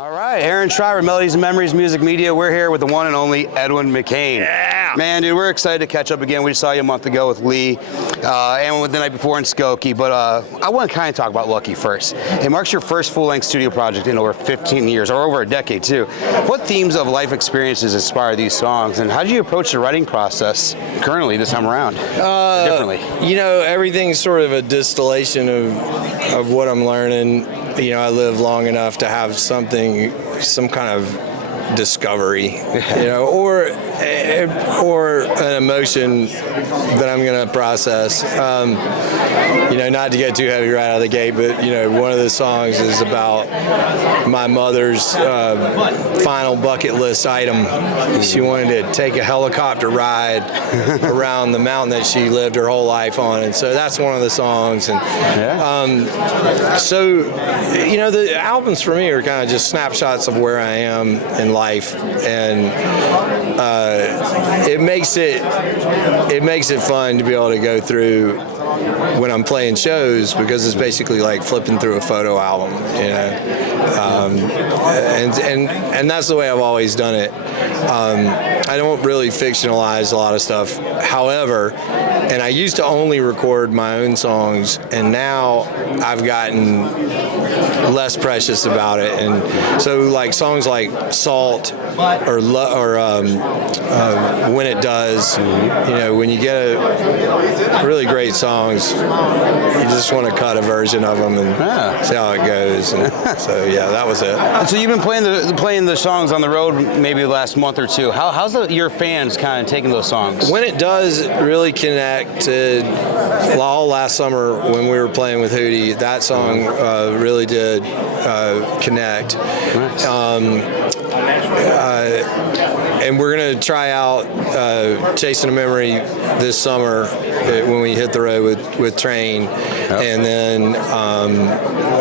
All right, Aaron Schreiber, Melodies and Memories Music Media. We're here with the one and only Edwin McCain. Yeah. Man, dude, we're excited to catch up again. We saw you a month ago with Lee and with the night before in Skokie. But I want to kind of talk about Lucky first. It marks your first full-length studio project in over 15 years, or over a decade, too. What themes of life experiences inspire these songs, and how do you approach the writing process currently this time around? Differently? You know, everything's sort of a distillation of what I'm learning. You know, I live long enough to have some kind of discovery, you know, or an emotion that I'm going to process. You know, not to get too heavy right out of the gate, but, you know, one of the songs is about my mother's final bucket list item. She wanted to take a helicopter ride around the mountain that she lived her whole life on, and so that's one of the songs. And so, you know, the albums for me are kind of just snapshots of where I am in life, and it makes it fun to be able to go through when I'm playing shows, because it's basically like flipping through a photo album, you know. And that's the way I've always done it. I don't really fictionalize a lot of stuff. However, and I used to only record my own songs, and now I've gotten less precious about it. And so, like songs like Salt or When It Does, you know, when you get really great songs, you just want to cut a version of them and see how it goes. And so yeah, that was it. So you've been playing the songs on the road maybe the last month or two. How's your fans kind of taking those songs? When It Does really connected all last summer when we were playing with Hootie. That song really did connect. Nice. And we're going to try out Chasing a Memory this summer when we hit the road with Train. And then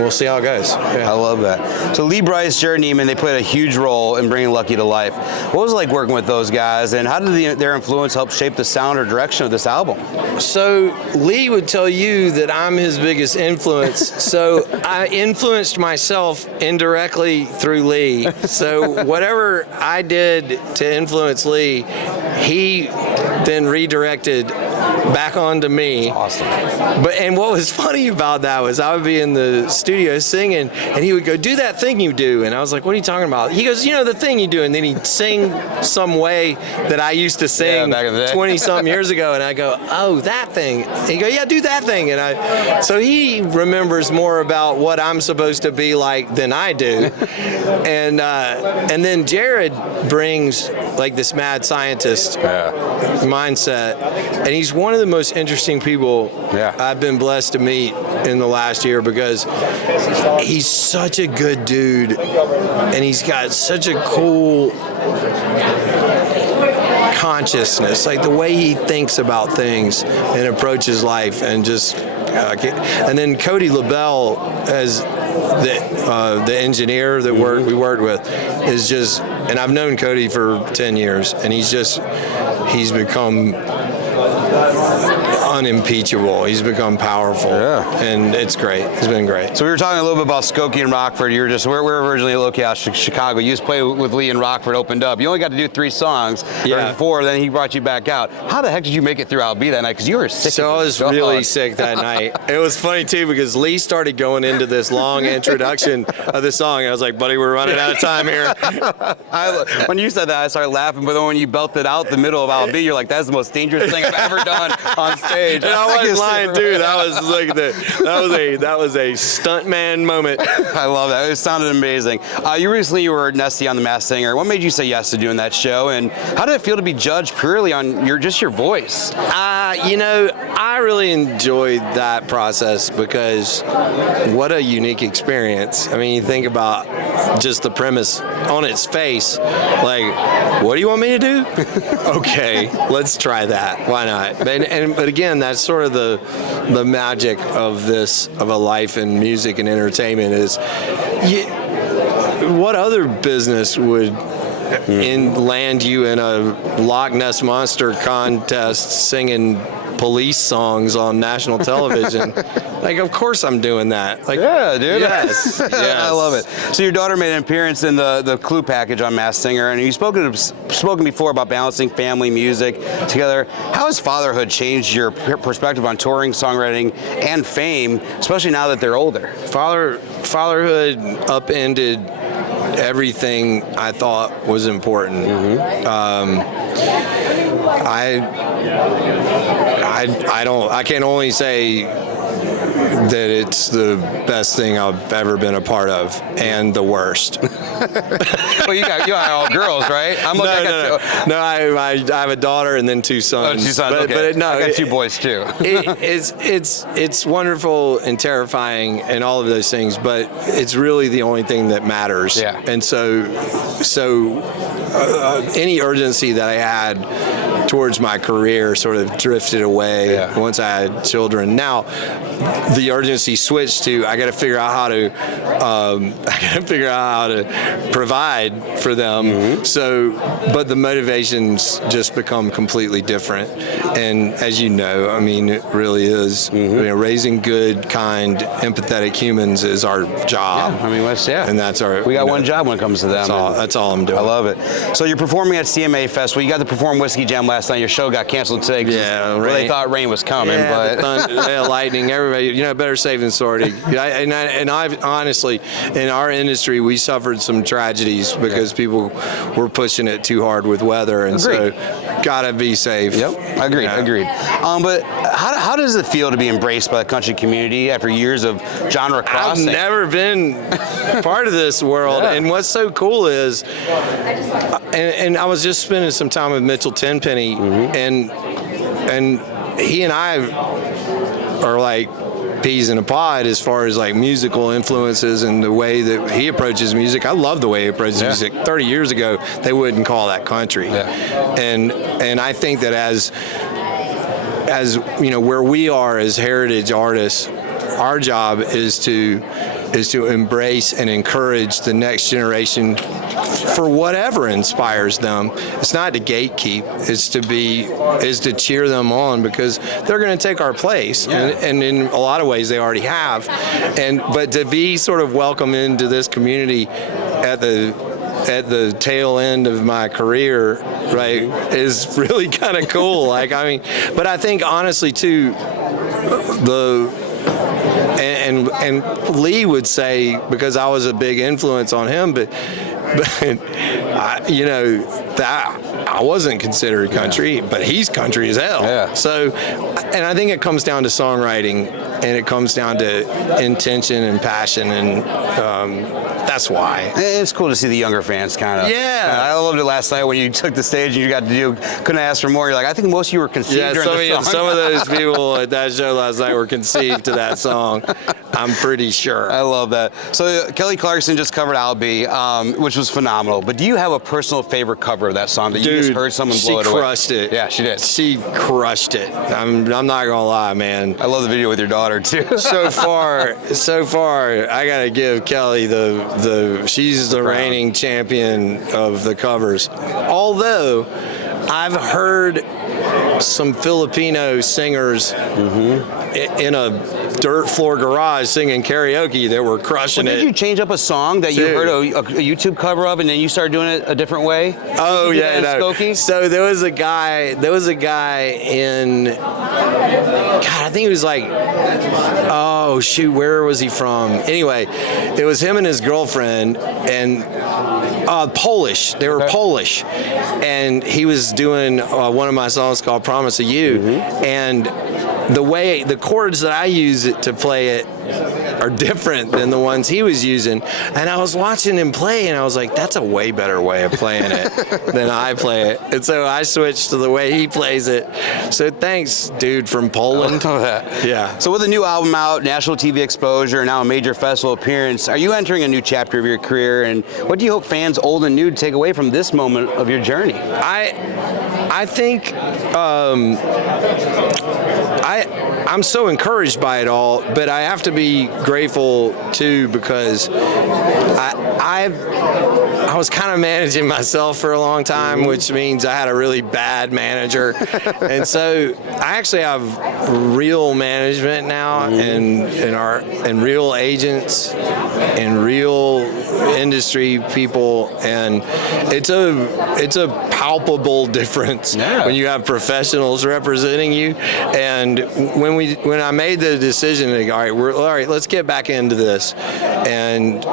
we'll see how it goes. Yeah. I love that. So Lee Brice, Jared Neiman, they played a huge role in bringing Lucky to life. What was it like working with those guys, and how did their influence help shape the sound or direction of this album? So Lee would tell you that I'm his biggest influence. So I influenced myself indirectly through Lee. So whatever I did to influence Lee, he then redirected back onto me. Awesome. And what was funny about that was I would be in the studio singing, and he would go, "Do that thing you do," and I was like, "What are you talking about?" He goes, "You know, the thing you do," and then he'd sing some way that I used to sing 20-something years ago, and I go, "Oh, that thing." And he go, "Yeah, do that thing," and so he remembers more about what I'm supposed to be like than I do, and then Jared brings like this mad scientist mindset, and he's one of the most interesting people I've been blessed to meet in the last year, because he's such a good dude, and he's got such a cool consciousness, like the way he thinks about things and approaches life, and just and then Cody LaBelle, as the engineer that we worked with, is just, and I've known Cody for 10 years, and he's become unimpeachable. He's become powerful, and it's great. It's been great. So we were talking a little bit about Skokie and Rockford. We're originally located out of Chicago. You used to play with Lee in Rockford, opened up. You only got to do 3 songs, or 4, then he brought you back out. How the heck did you make it through Albee that night? Because you were sick. So I was really sick that night. It was funny too, because Lee started going into this long introduction of the song, and I was like, "Buddy, we're running out of time here." When you said that, I started laughing, but then when you belted out the middle of Albee, you're like, "That's the most dangerous thing I've ever done on stage." And I wasn't lying, too. That was like that was a stuntman moment. I love that. It sounded amazing. You recently were Nessie on The Masked Singer. What made you say yes to doing that show, and how did it feel to be judged purely on your voice? You know, I really enjoyed that process, because what a unique experience. I mean, you think about just the premise on its face, like, what do you want me to do? Okay, let's try that. Why not? But again, that's sort of the magic of a life in music and entertainment is, what other business would land you in a Loch Ness Monster contest singing police songs on national television. Like, of course I'm doing that. Like, yeah, dude. Yes, yes. I love it. So your daughter made an appearance in the Clue package on Masked Singer, and you've spoken before about balancing family music together. How has fatherhood changed your perspective on touring, songwriting, and fame, especially now that they're older? Fatherhood upended everything I thought was important. I can only say that it's the best thing I've ever been a part of, and the worst. Well, you got all girls, right? No, I have a daughter and then 2 sons. Oh, 2 sons. Okay. No, I got 2 boys too. It's wonderful and terrifying and all of those things, but it's really the only thing that matters. Yeah. And so any urgency that I had towards my career sort of drifted away once I had children. Now, the urgency switched to I got to figure out how to provide for them. So, but the motivations just become completely different. And as you know, I mean, it really is. You know, raising good, kind, empathetic humans is our job. Yeah, I mean, and that's our. We got one job when it comes to them. That's all I'm doing. I love it. So you're performing at CMA Festival. You got to perform Whiskey Jam last night. Your show got canceled today. Yeah, where they thought rain was coming, but lightning. Everybody, better safe than sorry. I've honestly, in our industry, we suffered some tragedies because people were pushing it too hard with weather, and so gotta be safe. Yep, agreed. But how does it feel to be embraced by the country community after years of genre crossing? I've never been part of this world, and what's so cool is, and I was just spending some time with Mitchell Tenpenny, and he and I are like peas in a pod as far as like musical influences and the way that he approaches music. I love the way he approaches music. 30 years ago, they wouldn't call that country. And I think that as you know, where we are as heritage artists, our job is to embrace and encourage the next generation for whatever inspires them. It's not to gatekeep, it's to cheer them on, because they're going to take our place, and in a lot of ways they already have. But to be sort of welcome into this community at the tail end of my career, right, is really kind of cool. Like, I mean, but I think honestly too, and Lee would say, because I was a big influence on him, but that I wasn't considered country, but he's country as hell. So, and I think it comes down to songwriting, and it comes down to intention and passion, and that's why. It's cool to see the younger fans kind of. I loved it last night when you took the stage and you got to couldn't ask for more. You're like, I think most of you were conceived during the song. Some of those people at that show last night were conceived to that song. I'm pretty sure. I love that. So Kelly Clarkson just covered I'll Be, which was phenomenal. But do you have a personal favorite cover of that song that you just heard someone blow it away? She crushed it. Yeah, she did. She crushed it. I'm not gonna lie, man. I love the video with your daughter too. So far, I gotta give Kelly she's the reigning champion of the covers. Although I've heard some Filipino singers in a dirt floor garage singing karaoke that were crushing it. Did you change up a song that you heard a YouTube cover of, and then you started doing it a different way? Oh yeah, no. So there was a guy in, God, I think he was like, oh shoot, where was he from? Anyway, it was him and his girlfriend, and Polish. They were Polish, and he was doing one of my songs called "Promise of You," and the chords that I use to play it are different than the ones he was using. And I was watching him play, and I was like, that's a way better way of playing it than I play it. And so I switched to the way he plays it. So thanks, dude from Poland. I love that. Yeah. So with a new album out, national TV exposure, now a major festival appearance, are you entering a new chapter of your career? And what do you hope fans old and new take away from this moment of your journey? I think I'm so encouraged by it all, but I have to be grateful too, because I I was kind of managing myself for a long time, which means I had a really bad manager. And so I actually have real management now and real agents and real industry people, and it's a palpable difference when you have professionals representing you. And when I made the decision to go, all right, let's get back into this, and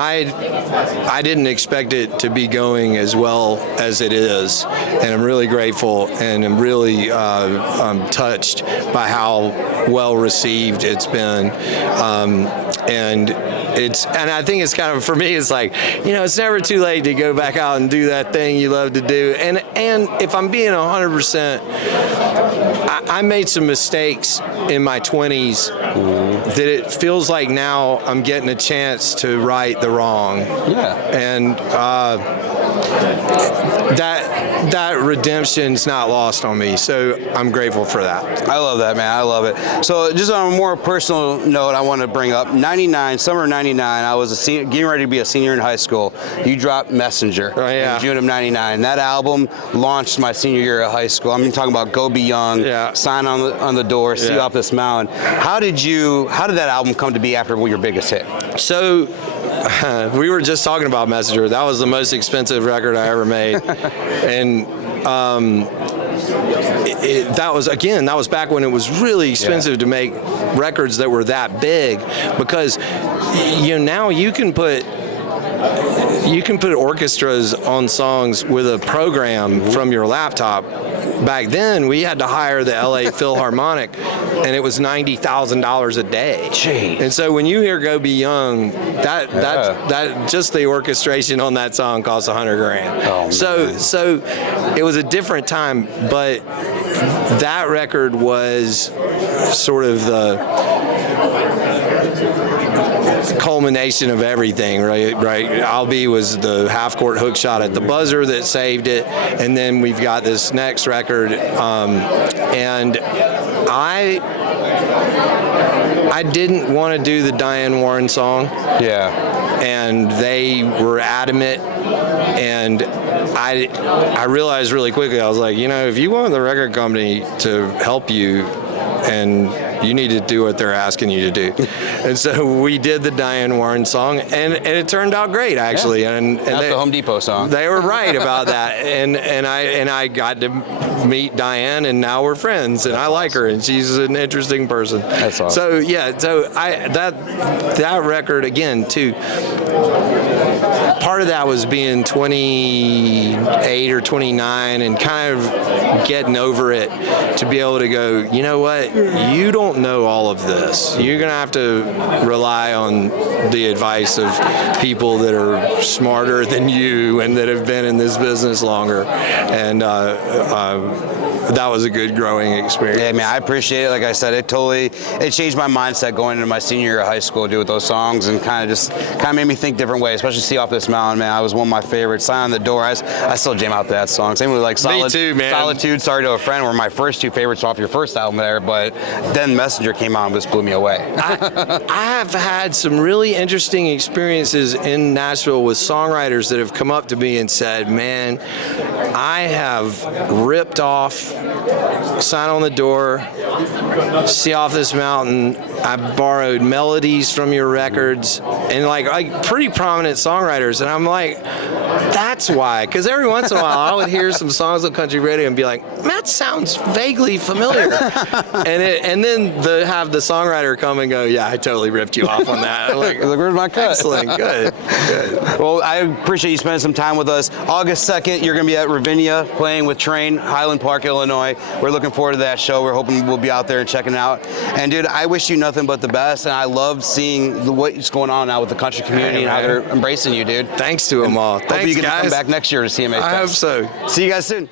I didn't expect it to be going as well as it is, and I'm really grateful, and I'm really touched by how well received it's been, and I think it's kind of, for me, it's like, it's never too late to go back out and do that thing you love to do. And if I'm being 100%, I made some mistakes in my 20s that it feels like now I'm getting a chance to right the wrong. Yeah. And that redemption's not lost on me, so I'm grateful for that. I love that, man. I love it. So just on a more personal note, I want to bring up summer of 99, I was getting ready to be a senior in high school. You dropped Messenger in June of 99. That album launched my senior year of high school. I'm talking about Go Be Young, Sign on the Door, See Off This Mountain. How did that album come to be after your biggest hit? So we were just talking about Messenger. That was the most expensive record I ever made. And that was back when it was really expensive to make records that were that big, because now you can put orchestras on songs with a program from your laptop. Back then, we had to hire the LA Philharmonic, and it was $90,000 a day. Jeez. And so when you hear "Go Be Young," that just the orchestration on that song costs $100,000. Oh, so it was a different time, but that record was sort of the culmination of everything, right? I'll Be was the half-court hook shot at the buzzer that saved it, and then we've got this next record, and I didn't want to do the Diane Warren song. Yeah. And they were adamant, and I realized really quickly, I was like, if you want the record company to help you, and you need to do what they're asking you to do. And so we did the Diane Warren song, and it turned out great, actually. Yeah. And that's the Home Depot song. They were right about that, and I got to meet Diane, and now we're friends, and I like her, and she's an interesting person. That's awesome. So that record again too. Part of that was being 28 or 29 and kind of getting over it, to be able to go, you know what, you don't know all of this. You're going to have to rely on the advice of people that are smarter than you and that have been in this business longer. And that was a good growing experience. Yeah, man, I appreciate it. Like I said, it changed my mindset going into my senior year of high school to do with those songs, and kind of made me think different ways, especially See Off This Mountain, man. I was one of my favorites. Sign on the Door, I still jam out to that song. Same with like Me too, man. Solitude, Sorry to a Friend were my first two favorites off your first album there, but then Messenger came out and just blew me away. I have had some really interesting experiences in Nashville with songwriters that have come up to me and said, man, I have ripped off Sign on the Door, See Off This Mountain. I borrowed melodies from your records, and like pretty prominent songwriters, and I'm like, that's why. Because every once in a while I would hear some songs on country radio and be like, that sounds vaguely familiar. and then have the songwriter come and go, yeah, I totally ripped you off on that. I'm like, where's my cut? Excellent, good. Well, I appreciate you spending some time with us. August 2nd, you're going to be at Ravinia playing with Train, Highland Park, Illinois. We're looking forward to that show. We're hoping we'll be out there and checking it out. And dude, I wish you nothing but the best, and I love seeing what's going on now with the country community and how they're embracing you, dude. Thanks to them all. Thanks, Hope you can guys. come back next year to CMA Fest. I hope so. See you guys soon.